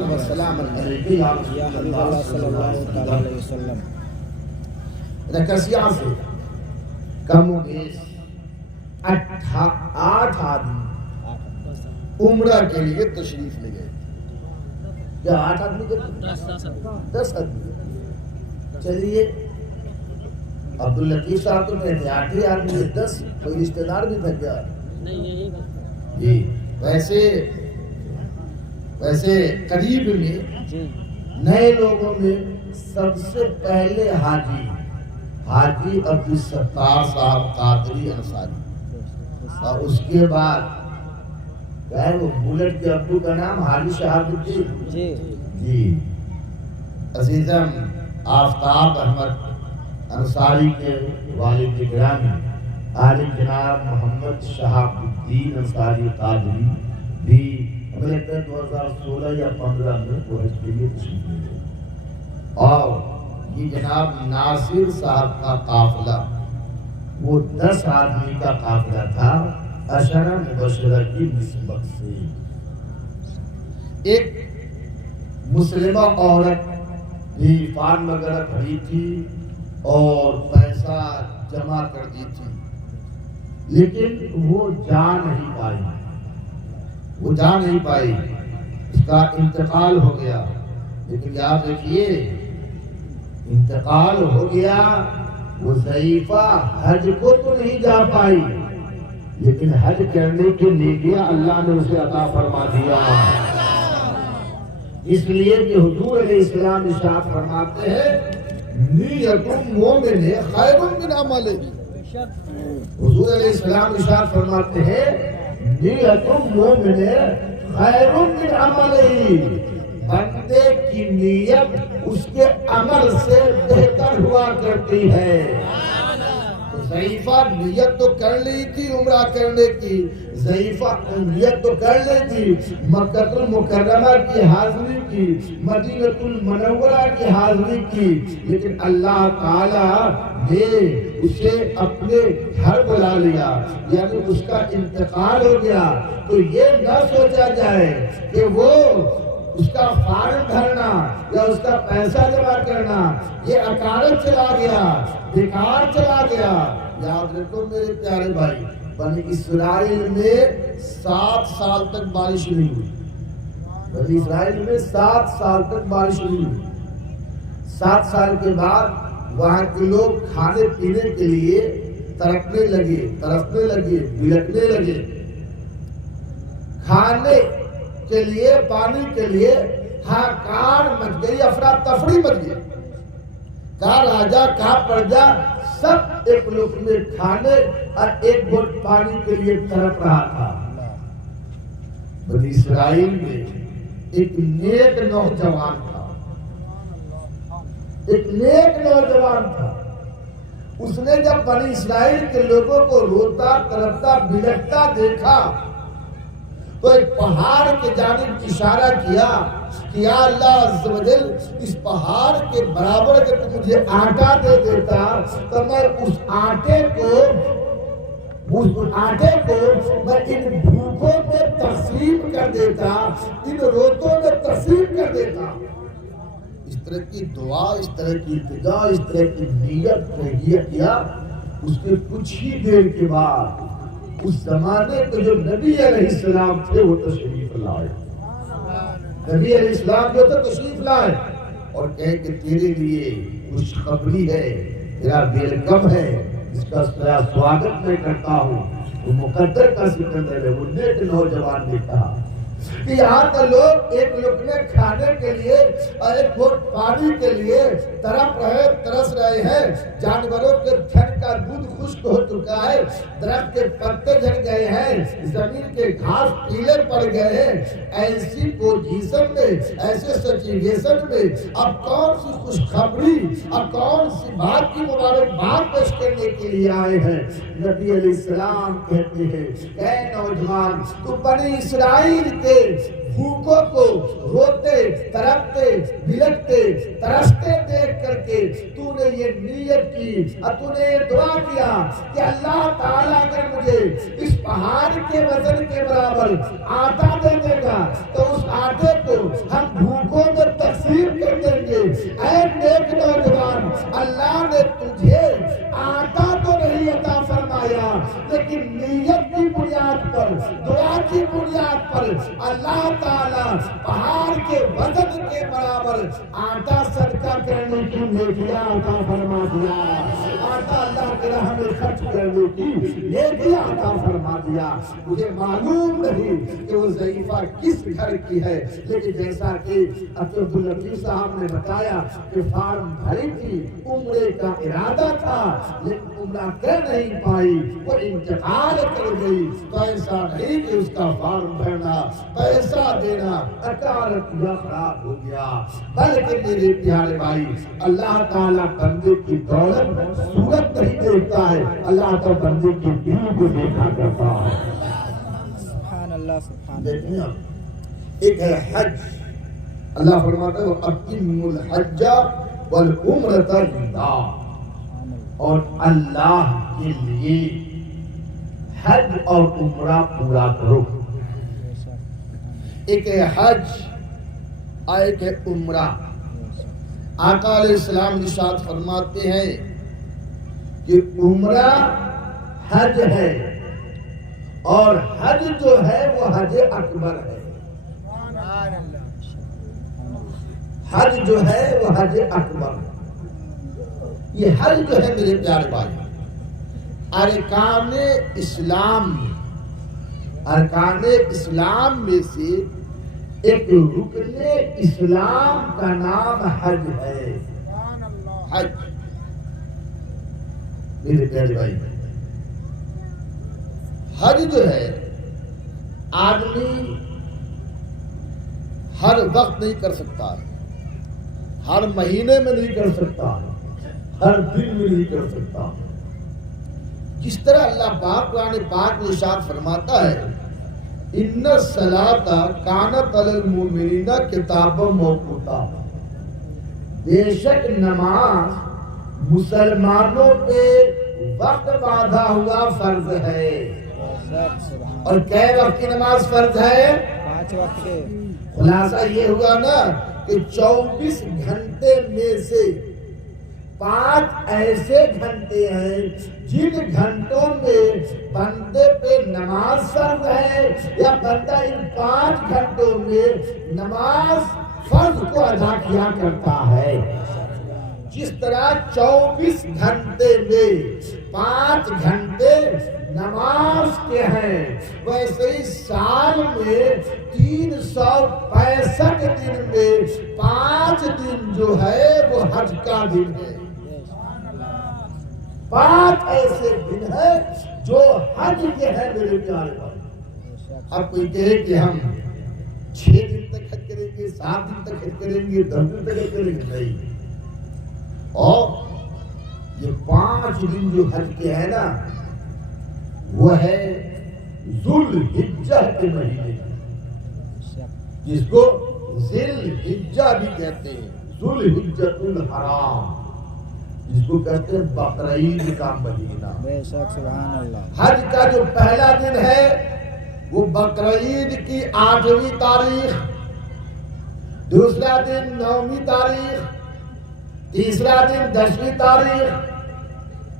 والسلام علیکم یا حبیب اللہ صلی اللہ علیہ وسلم. رکسیاں سے کم و بیش 8 آدمی عمرہ کے لیے تشریف لے گئے. کیا 8 آدمی کے 10 آدمی. چلیے عبداللطیف صاحب تو کہتے 8 آدمی 10 کوئی رشتہ دار بھی تھا کیا؟ جی ویسے قریب میں نئے لوگوں میں سب سے پہلے حاجی عبدالستار صاحب قادری انصاری، اور اس کے بعد وہ بلٹ کے ابو کا نام حاجی شہاب الدین جی عزیزم آفتاب احمد انصاری کے والد گرامی عالم جناب محمد شہاب الدین انصاری قادری بھی ہمیں لگتا ہے 2016 یا 15 میں وہ حج کے لیے تشریف لے گئے. اور یہ جناب ناصر صاحب کا قافلہ وہ 10 آدمی کا قافلہ تھا عشرہ مبشرہ کی نسبت سے. ایک مسلمہ عورت بھی فارم وغیرہ بھری تھی اور پیسہ جمع کر دی تھی، لیکن وہ جا نہیں پائی. اس کا انتقال ہو گیا. لیکن یاد رکھیے انتقال ہو گیا، وہ ضعیفہ حج کو تو نہیں جا پائی، لیکن حج کرنے کی نیکیاں اللہ نے اسے عطا فرما دیا. اس لیے کہ حضور علیہ السلام ارشاد فرماتے ہیں نیت مومن خیر من عملہ. حضور علیہ السلام ارشاد فرماتے ہیں نیت مومن خیر من عملہ. بندے کی نیت اس کے عمل سے بہتر ہوا کرتی ہے. ضعیفہ نیت تو کر لی تھی عمرہ کرنے کی، ضعیفہ نیت تو کر لی تھی مکہ المکرمہ کی حاضری کی، مدینہ المنورہ کی حاضری کی، لیکن اللہ تعالی نے اسے اپنے گھر بلا لیا، یعنی اس کا انتقال ہو گیا. تو یہ نہ سوچا جائے کہ وہ اس کا فارم بھرنا یا اس کا پیسہ جمع کرنا یہ اکارت چلا گیا، بیکار چلا گیا. یاد رکھو میرے پیارے بھائی، بنی اسرائیل میں 7 سال تک بارش نہیں ہوئی. بنی اسرائیل میں 7 سال تک بارش نہیں ہوئی. 7 سال کے بعد وہاں کے لوگ کھانے پینے کے لیے تڑپنے لگے، بلکنے لگے. کھانے کے لیے، پانی کے لیے ہاکار مچ گئی، افراتفری مچ گئی. کہا راجا کہا پرجا سب ایک لقمے کھانے اور ایک گھونٹ پانی کے لیے تڑپ رہا تھا. بنی اسرائیل میں ایک نیک نوجوان تھا، اس نے جب بنی اسرائیل کے لوگوں کو روتا تڑپتا بلکتا دیکھا تو ایک پہاڑ کے جانب اشارہ کیا کہ یا اللہ عز و جل اس پہاڑ کے برابر اگر تو مجھے آٹا دے دیتا تو میں اس آٹے کو میں ان بھوکوں میں تقسیم کر دیتا، ان روتوں میں تقسیم کر دیتا. اس طرح کی دعا، اس طرح کی التجا، اس طرح کی نیت کیا. اس کے کچھ ہی دیر کے بعد اس زمانے کے جو نبی علیہ السلام تھے وہ تشریف لائے. نبی علیہ السلام جو تھے تشریف لائے اور کہے کہ تیرے لیے خوشخبری ہے، تیرا ویلکم ہے، جس کا سواگت میں کرتا ہوں. وہ مقدر کا سکندر ہے. وہ نیک نوجوان نے کہا کہ یہاں کا لوگ ایک لقمے کھانے کے لیے اور ایک گھونٹ پانی کے لیے ترس رہے ہیں. جانوروں کے تھن کا دودھ خشک ہو چکا ہے، درخت کے پتے جھڑ گئے ہیں، زمین کے گھاس پیلے پڑ گئے ہیں. ایسی پوزیشن میں، ایسے سچویشن میں اب کون سی خوشخبری اور کون سی بات کی مبارکباد پیش کرنے کے لیے آئے ہیں؟ نبی علیہ السلام کہتے ہیں اے نوجوان، تو بنی اسرائیل کے بھوکوں کو روتے تڑپتے بلکتے ترستے دیکھ کر کے تو نے یہ نیت کی اور تو نے دعا کیا کہ اللہ تعالیٰ اگر مجھے اس پہاڑ کے وزن کے برابر آٹا دے دے گا تو اس آٹے کو ہم بھوکوں میں تقسیم کر دیں گے۔ اے نیک نوجوان، اللہ نے تجھے آٹا تو نہیں عطا فرمایا لیکن نیت کی بنیاد پر، دعا کی بنیاد پر اللہ تعالیٰ پہاڑ کے وزن کے برابر آٹا صدقہ کرنے کی نیکیاں عطا فرما دیا۔ آٹا اللہ کے راہ میں خرچ کرنے کی نیکیاں عطا فرما دیا۔ مجھے معلوم نہیں کہ وہ ضعیفہ کس گھر کی ہے، لیکن جیسا کہ عبداللطیف صاحب نے بتایا کہ فارم بھری تھی، عمرے کا ارادہ تھا لیکن عمرہ کر نہیں پائی، وہ انتقال کر گئی، تو ایسا نہیں کہ اس کا فارم بھرنا، پیسہ دینا اچانک یا خراب ہو گیا، بلکہ میرے پیارے بھائی اللہ تعالیٰ بندے کی دولت صورت نہیں دیکھتا ہے، اللہ تو بندے کی دل کو دیکھا کرتا ہے۔ سبحان اللہ، سبحان دیکھیں ایک ہے حج، اللہ فرماتا ہے وَأَقِمُّ الْحَجَّ وَالْعُمْرَةَ لِلَّهِ، اور اللہ کے لیے حج اور عمرہ پورا کرو۔ ایک ہے حج اور ایک ہے عمرہ۔ آقا علیہ السلام ارشاد فرماتے ہیں کہ عمرہ حج ہے اور حج جو ہے وہ حج اکبر ہے۔ حج جو ہے وہ حج اکبر ہے۔ یہ حج جو ہے میرے پیارے بھائی ارکان اسلام میں سے ایک رکن اسلام کا نام حج ہے۔ حج میرے پیارے بھائی حج جو ہے آدمی ہر وقت نہیں کر سکتا، ہر مہینے میں نہیں کر سکتا، ہر دن میں نہیں کر سکتا۔ جس طرح اللہ پاک قرآن پاک میں ارشاد فرماتا ہے ان الصلاۃ کانت علی المؤمنین کتابا موقوتا، بے شک نماز مسلمانوں پہ وقت باندھا ہوا فرض ہے۔ اور کئے وقت کی نماز فرض ہے؟ 5 وقت کے۔ خلاصہ یہ ہوا نا کہ 24 گھنٹے میں سے 5 ایسے گھنٹے ہیں جن گھنٹوں میں بندے پہ نماز فرض ہے، یا بندہ ان 5 گھنٹوں میں نماز فرض کو ادا کیا کرتا ہے۔ جس طرح 24 گھنٹے میں 5 گھنٹے نماز کے ہیں، ویسے ہی سال میں 365 دن میں 5 دن جو ہے وہ حج کا دن ہے۔ 5 ایسے دن ہیں جو حج کے ہیں میرے پیارے بھائی۔ اب کوئی کہے کہ ہم 6 دن تک حج کریں گے، 7 دن تک حج کریں گے، 10 دن تک حج کریں گے، نہیں۔ اور یہ 5 دن جو حج کے ہیں نا وہ ہے ذوالحجہ کے مہینے، جس کو ذی الحجہ بھی کہتے ہیں، ذوالحجۃ الحرام، جس کو کہتے ہیں بقرعید کا مہینہ۔ بے شک سبحان اللہ۔ حج کا جو پہلا دن ہے وہ بقرعید کی 8ویں تاریخ، دوسرا دن 9ویں تاریخ، تیسرا دن 10ویں تاریخ،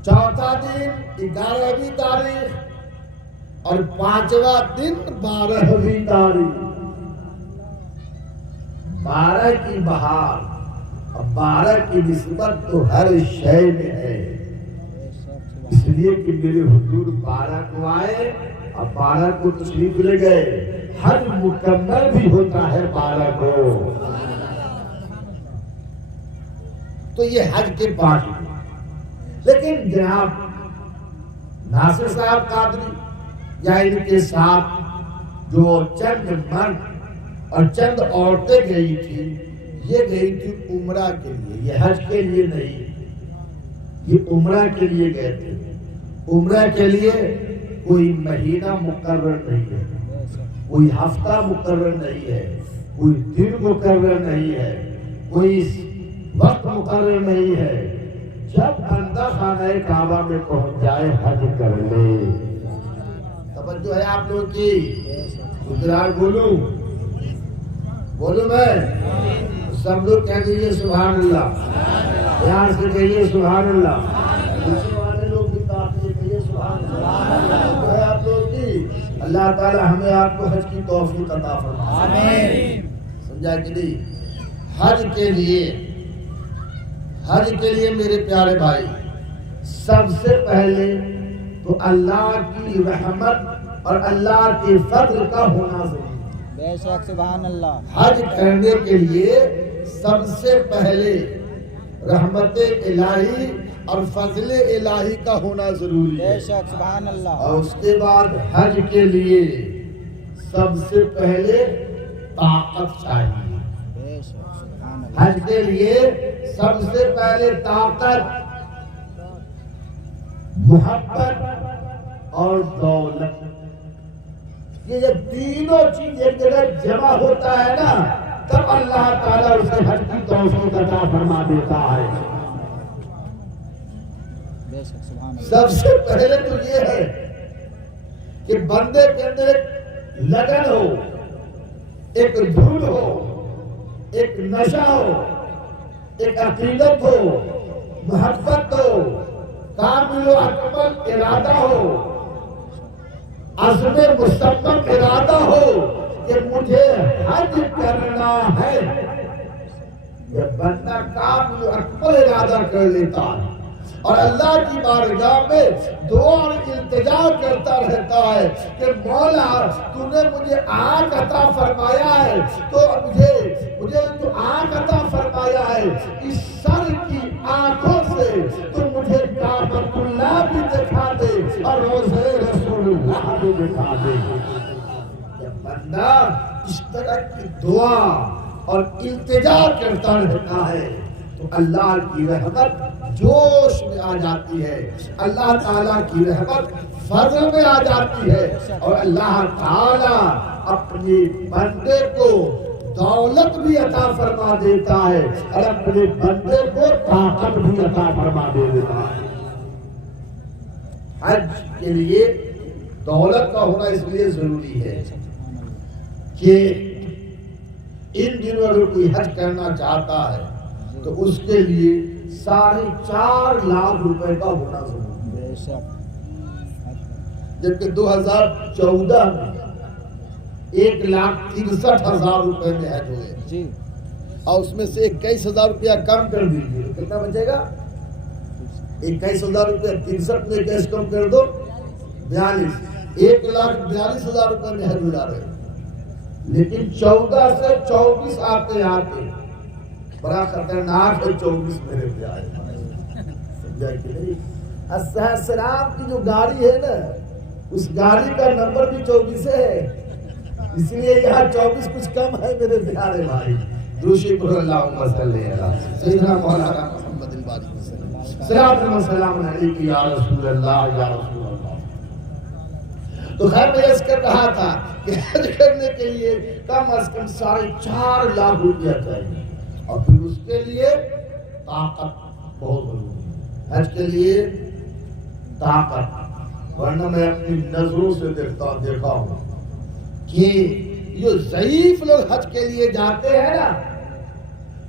چوتھا دن 11ویں تاریخ اور 5واں دن 12ویں تاریخ۔ 12 کی بہار اور 12 کی نسبت تو ہر شے میں ہے، اس لیے کہ میرے حضور 12 کو آئے اور 12 کو تشریف لے گئے۔ حج مکمل بھی ہوتا ہے 12 کو۔ تو یہ حج کے 5 دن۔ لیکن جناب ناصر صاحب قادری یا ان کے ساتھ جو چند مرد اور چند عورتیں گئی تھی، یہ گئی تھی عمرہ کے لیے، یہ حج کے لیے نہیں، یہ عمرہ کے لیے گئے تھے۔ عمرہ کے لیے کوئی مہینہ مقرر نہیں ہے، کوئی ہفتہ مقرر نہیں ہے، کوئی دن مقرر نہیں ہے، کوئی وقت مقرر نہیں ہے، جب بندہ خانہ کعبہ میں پہنچ جائے حج کر لے. توجہ ہے آپ لوگ کی؟ گجرات بولوں میں سب لوگ کہہ دیجیے سبحان اللہ. یہاں سے کہیے سبحان اللہ. دوسرے والے لوگ بھی کافی کہیے سبحان اللہ. جو ہے آپ لوگ کی اللہ تعالی ہمیں آپ کو حج کی توفیق عطا فرمائے. آمین. سمجھا کہ نہیں؟ حج کے لیے میرے پیارے بھائی سب سے پہلے تو اللہ کی رحمت اور اللہ کے فضل کا ہونا ضروری ہے. بے شک سبحان اللہ. حج کرنے کے لیے سب سے پہلے رحمت الہی اور فضل الہی کا ہونا ضروری ہے. بے شک سبحان اللہ. اور اس کے بعد حج کے لیے سب سے پہلے طاقت چاہیے. بے شک سبحان اللہ. حج کے لیے سب سے پہلے طاقت، محبت اور دولت، یہ جب تینوں چیز ایک جگہ جمع ہوتا ہے نا تب اللہ تعالیٰ اسے حج کی توفیق عطا فرما دیتا ہے. بے شک سبحان اللہ. سب سے پہلے تو یہ ہے کہ بندے کے اندر ایک لگن ہو، ایک دھن ہو، ایک نشہ ہو، ایک عقیدت ہو، محبت ہو، کامل و اکمل ارادہ ہو، عزم مصمم ارادہ ہو کہ مجھے حج کرنا ہے. جب بندہ کامل و اکمل ارادہ کر لیتا ہے اور اللہ کی بارگاہ میں دعا اور التجا کرتا رہتا ہے کہ مولا تو نے مجھے آنکھ عطا فرمایا ہے تو مجھے تو آنکھ عطا فرمایا ہے، اس سر کی آنکھوں سے تو مجھے کعبۃ اللہ بھی دکھا دے اور روضہ رسول اللہ بھی دکھا دے. جب بندہ اس طرح کی دعا اور التجا کرتا رہتا ہے تو اللہ کی رحمت جوش میں آ جاتی ہے، اللہ تعالیٰ کی رحمت فضل میں آ جاتی ہے اور اللہ تعالیٰ اپنے بندے کو دولت بھی عطا فرما دیتا ہے اور اپنے بندے کو طاقت بھی عطا فرما دیتا ہے. حج کے لیے دولت کا ہونا اس لیے ضروری ہے کہ ان دنوں اگر کوئی حج کرنا چاہتا ہے تو اس کے لیے 4.5 لاکھ روپے کا ہونا ضروری ہے. بے شک. جبکہ 2014 میں 1,63,000 روپے میں حج ہوئے جی. اور اس میں سے 21,000 روپیہ کم کر دیجیے تو کتنا بچے گا؟ 21,000 روپیہ 63 میں 21 کم کر دو 42، 1,42,000 روپے میں حج اڑا رہے. لیکن 14 سے 24 آتے بڑا خطرناک ہے. 24 میرے پیارے سمجھا کہ نہیں؟ السلام کی جو گاڑی ہے نا اس گاڑی کا نمبر بھی 24 ہے، اس لیے یہاں 24 کچھ کم ہے میرے پیارے بھائی. دوسری پر اللہم صلی علی سیدنا مولانا محمد الباری وسلم صلاۃ و سلام علیک یا رسول اللہ یا رسول اللہ. تو خیر میں اس کر رہا تھا کہ حج کرنے کے لیے کم از کم 4.5 لاکھ روپیہ چاہیے اور پھر اس کے لیے طاقت بہت ضروری ہے. حج کے لیے طاقت، ورنہ میں اپنی نظروں سے دیکھا ہوں کہ جو ضعیف لوگ حج کے لیے جاتے ہیں نا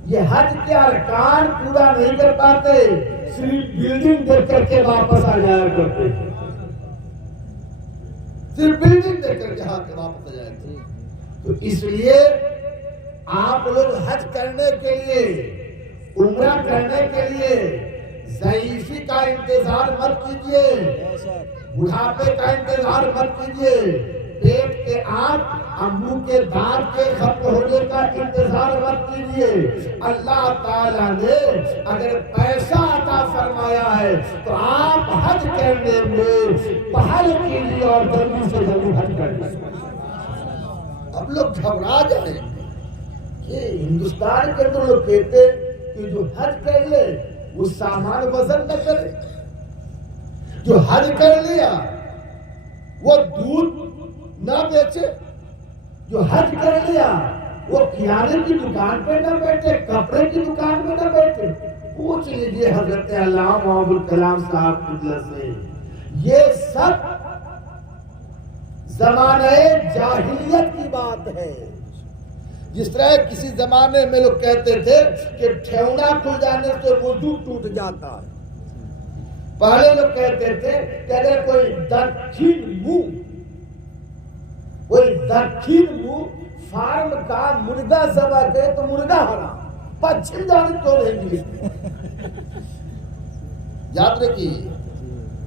یہ حج کے ارکان پورا نہیں کر پاتے، صرف بلڈنگ دیکھ کر کے واپس آ جایا کرتے ہیں، صرف بلڈنگ دیکھ کر کے واپس آ جایا کرتے. تو اس لیے آپ لوگ حج کرنے کے لیے، عمرہ کرنے کے لیے ضعیفی کا انتظار مت کیجیے، بڑھاپے کا انتظار مت کیجیے، پیٹ کے آنکھ منہ کے دانت کے ختم ہونے کا انتظار مت کیجیے. اللہ تعالیٰ نے اگر پیسہ عطا فرمایا ہے تو آپ حج کرنے میں پہل کیجیے اور جلدی سے جلدی حج کر لیجیے. اب لوگ گھبرا جائیں کہ ہندوستان کے اندر لوگ کہتے کہ جو حج کر لے وہ سامان وزن نہ کرے، جو حج کر لیا وہ دودھ نہ بیچے، جو حج کر لیا وہ کھانے کی دکان پہ نہ بیٹھے، کپڑے کی دکان پہ نہ بیٹھے. پوچھ لیجئے حضرت علامہ ابوالکلام صاحب قبلہ سے، یہ سب زمانہ جاہلیت کی بات ہے۔ جس طرح کسی زمانے میں لوگ کہتے تھے کہ ٹھیونا کھل جانے سے وضو ٹوٹ جاتا ہے، پہلے لوگ کہتے تھے کہ اگر کوئی دکھن منہ فارم کا مرغا ذبح کرے تو مرغا حرام، پچھم جانب تو انگلش میں یاد رکھیے،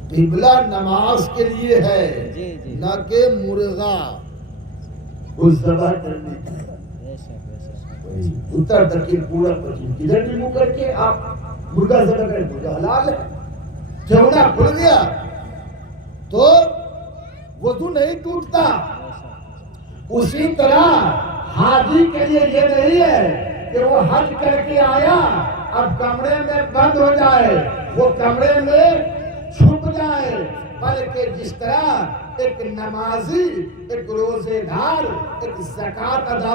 قبلہ نماز کے لیے ہے نہ کہ مرغا اس ذبح کرنے کی۔ اتر دکن پورا پچھم کدھر بھی منہ کر کے آپ مرغا ذبح کریں تو حلال ہے۔ ٹھیونا کھل گیا تو وضو نہیں ٹوٹتا۔ اسی طرح حاجی کے لیے یہ نہیں ہے کہ وہ حج کر کے آیا اب کمرے میں بند ہو جائے، وہ کمرے میں چھپ جائے، بلکہ جس طرح ایک نمازی، ایک روزے دار، ایک زکوٰۃ ادا